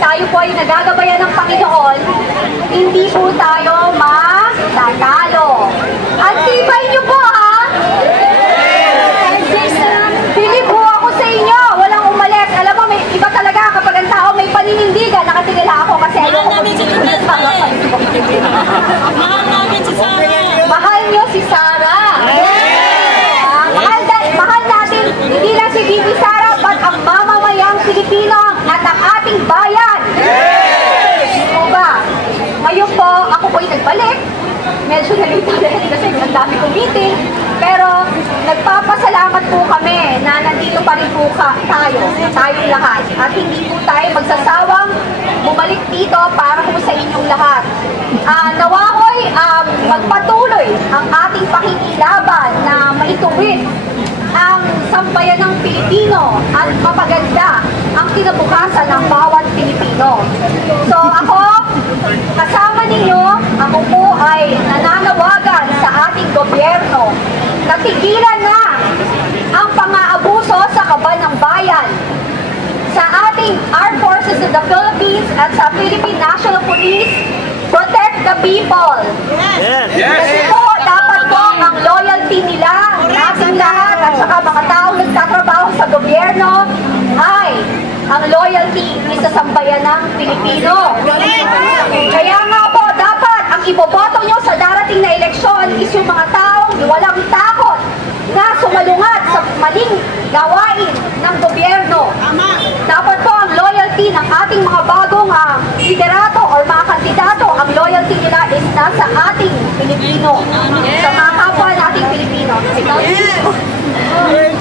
tayo po ay nagagabayan ng Panginoon, hindi po tayo matatalo. At tibay niyo po, ha? Bili po ako sa inyo, walang umalis. Alam mo, may iba talaga kapag ang tao may paninindigan, nakatigila ako kasi ayaw ko mag-ulit. Mahal namin si Sarah. Mahal niyo si Sarah. Mahal natin, hindi lang si Bibi Sara, but ang mamamayang Pilipino at ang ating bayan. O ba? Ngayon po, ako po ay nagbalik. Medyo nalito dahil kasi ang dami kong meeting. Pero nagpapasalamat po kami na nandito pa rin po tayong lahat. At hindi po tayo magsasawang bumalik dito para po sa inyong lahat. Nawahoy magpatuloy ang ating pakikilaban na maituwid ang sambayan ng Pilipino at mapaganda ang kinabukasan ng bawat Pilipino. So ako, kasama ninyo, ako po ay nananawagan sa ating gobyerno na tigilan na ang pang-aabuso sa kaban ng bayan, sa ating Armed Forces of the Philippines at sa Philippine National Police. Protect the people. Yes. Kasi po, dapat po ang loyalty nila, nating lahat, at saka mga taong nagtatrabaho sa gobyerno, ay ang loyalty sa sambayan ng Pilipino. Kaya nga po, dapat ang iboboto nyo sa darating na eleksyon is yung mga taong walang takot na sumalungat sa maling gawain ng gobyerno. Dapat po ang loyalty ng ating mga bagong liderato or mga kandidato, ang loyalty nila is nasa ating Pilipino. Sa mga kapwa nating Pilipino.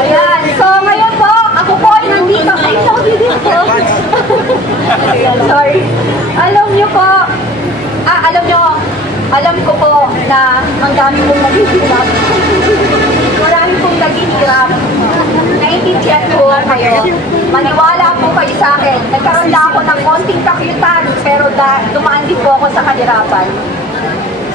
Ayan. So ngayon po, ako po ay nandito. Ay, sorry dito. Sorry. Alam ko po na ang dami pong naghihirap. Marami pong naghihirap. Naiintindihan ko kayo. Maniwala po kayo sa akin. Nagkaroon lang ako ng konting kakyutan, pero dumaan din po ako sa kahirapan.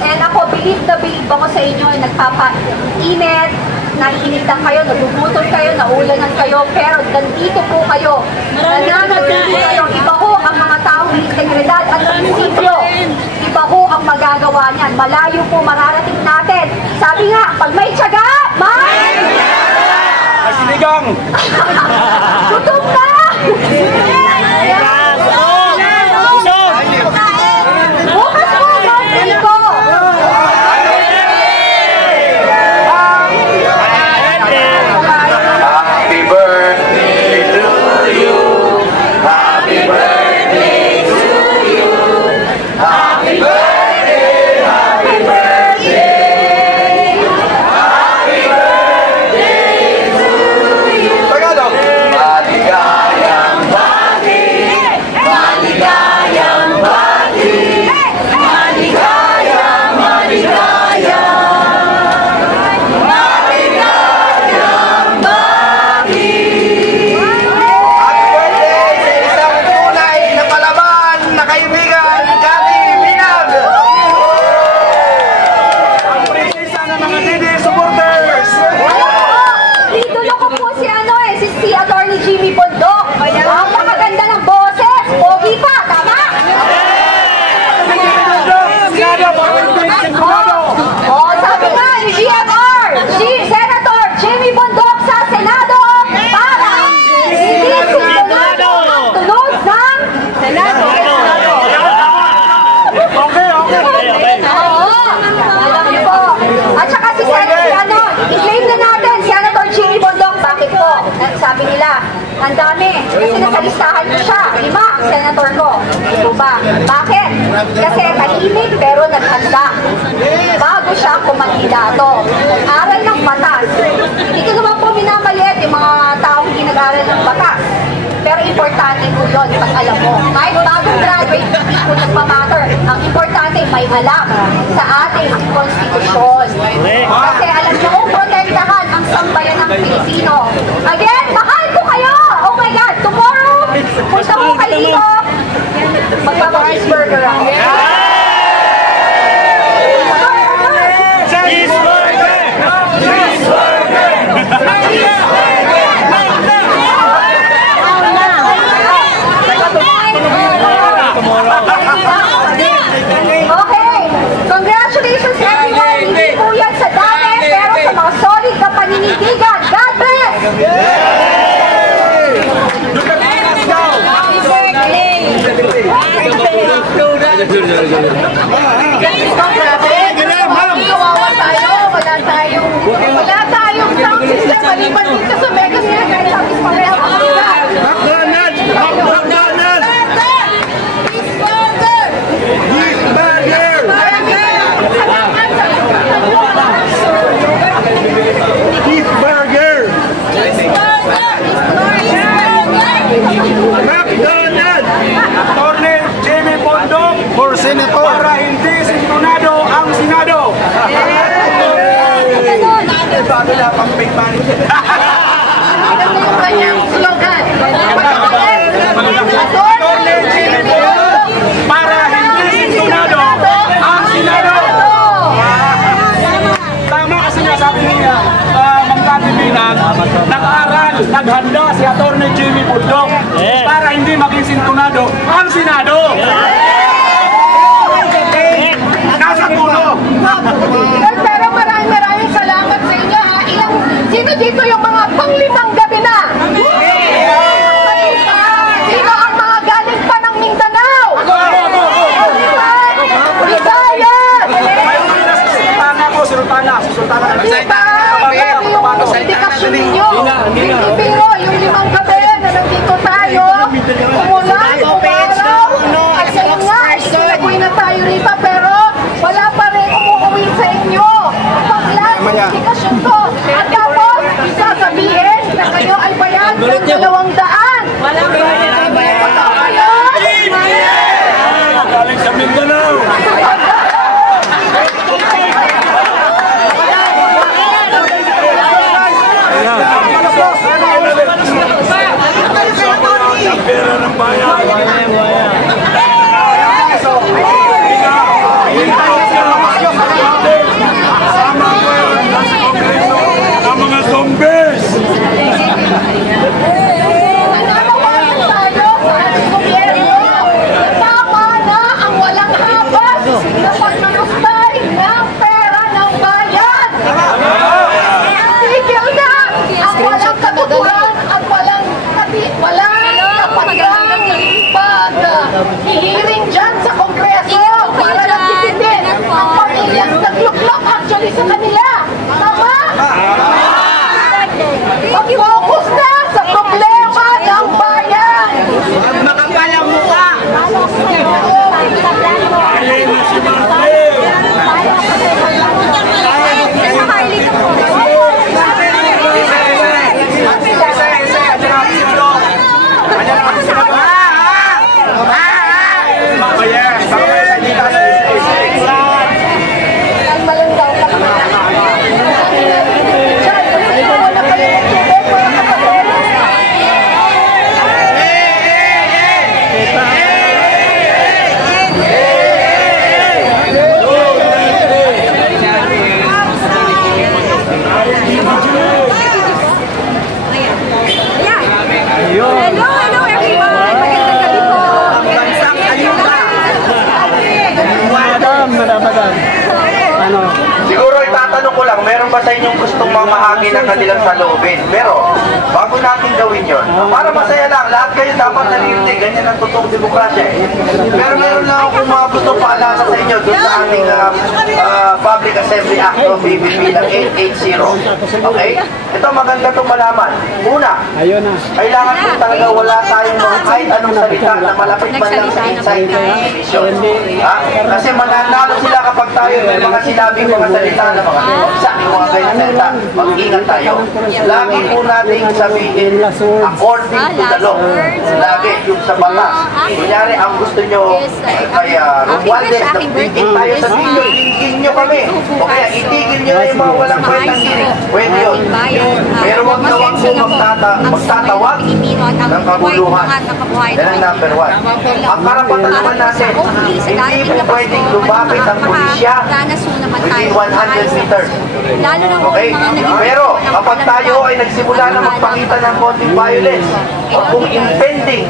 And ako, believe ako sa inyo, nagpapa-init, naiinitan kayo, nagugutol kayo, naulanan kayo, pero nandito po kayo. Nananatili kayo. Iba ho ang mga taong integridad at prinsipyo. Iba ho ang magagawa niyan. Malayo po mararating natin. Sabi nga, pag may tiyaga, may Sinigang! gutom na! Bukas po, birthday ko! Happy birthday to you. Happy birthday to you. Happy birthday, happy birthday. Happy birthday to you. Maligayang bati. Maligayang bati. Maligayang, maligayang. Maligayang bati. Happy birthday sa isang tunay na palaban na kaibigan, Kati Binag! Ang prinsesa ng mga Didi supporters! Idolo ko po si Atty. Jimmy Bondok. Ang makaganda ng boses. Pogi pa, tama? Sabi nga ni GMR, Senator Jimmy Bondok sa Senado para hindi sunod ang tunog ng Senado. Okay. Oo, alam niyo po. At saka i-claim na natin, Senator Jimmy Bondok. Bakit po? Sabi nila, ang dami. Kasi nasa listahan ko siya. 5 ang senator ko. Ito ba? Bakit? Kasi tahimik pero naghanda. Bago siya kumandidato. Nag-aral ng batas. Hindi ko naman po minamaliit yung mga taong hindi nag-aral ng batas. Pero importante po yun pag alam mo. Kahit bagong graduate, hindi po nagmamatter. Ang importante may alam sa ating konstitusyon. Kasi alam nyo, protektahan ang sambayan ng Pilipino. Again, mahal ko kayo! Oh my God! Tomorrow, punta ko kayo dito. Magpapa-cheeseburger ako. Kawawa tayo. Wala tayong sound system. Maliban dito sa Mega Mia. Kahit sa akin pareha pa sila. McDonald's! McDonald's! Beef burger! Beef burger! McDonald's! Attorney Jimmy Bondok For Senator! para hindi sintonado ang Senado. Bago na pang big money. Ito yung kanyang slogan. Attorney Jimmy Bondok para hindi sintonado ang Senado. Tama kasi nga sabi niya, Ma'am Cathy Bilang, nag-aral, naghanda si Attorney Jimmy Bondok para hindi maging sintonado ang Senado. Nasa puno. Pero maraming salamat sa inyo ha. Sino dito yung mga panglimang gabi na? Sino ang mga galing pa ng Mindanao? Visayas! Sultana ko, Sultana. Diba? Grabe yung indikasyon ninyo. Hindi biro, yung limang gabi na nandito tayo, umulan, umaraw, at sa nga, sinabuhay na tayo rito, pero wala pa rin umuwi sa inyo. Paglas, indikasyon to. At tapos, sasabihin na kayo ay bayad ng 200. Walang bayad. Totoo ba yun? Galing sa Mindanao. Pera ng bayan. Sama ko yun sa Kongreso ng mga zombies. Nananawagan tayo sa ating gobyerno. Tama na ang walang habas na paglulustay ng pera ng bayan. Tigil na ang walang katuturan at walang kapatigang pag-hihiring dyan sa Kongreso para lang titindin ang pamilyang nagluklok actually sa kanila. Tama? Mag-focus na sa problema ng bayan! Makapalang mukha! Ang malandaw ka naman. Diyan, hindi mo na kayo ng tubig, mga kapatid. Hello everyone! Magandang gabi po. Bansang ayuda! Madam. Ano? Siguro itatanong ko lang, meron ba sa inyong gustong mamahagi ng kanilang saloobin? Pero, bago natin gawin yon, para masaya lang, lahat kayo dapat naririnig, ganyan ang totoong demokrasya eh. Pero meron lang akong mga gustong paalala sa inyo doon sa ating Public Assembly Act o BBP ng 880. Okay? Ito maganda itong malaman. Una, kailangan po talaga wala tayong mga kahit anong salita na malapit man lang sa inside television. Ha? Kasi mananalo sila kapag tayo may mga sinabing mga salita na mga sa mga ganyan salita. Mag-ingat tayo. Lagi po natin sabihin according to the law. Lagi yung sa batas. Kunyari, ang gusto nyo kaya Romualdez, nagtigil tayo sa video, itigil nyo kami. O kaya itigil nyo na yung mga walang kwentang hearing. Pwede yun. Pero huwag na huwag po magtatawag ng kabuluhan. Yan ang number one. Ang karapatan naman natin, hindi po pwedeng lumapit ang pulisya within 100 meters. Okay? Pero kapag tayo ay nagsimula na magpakita ng konting violence o kung impending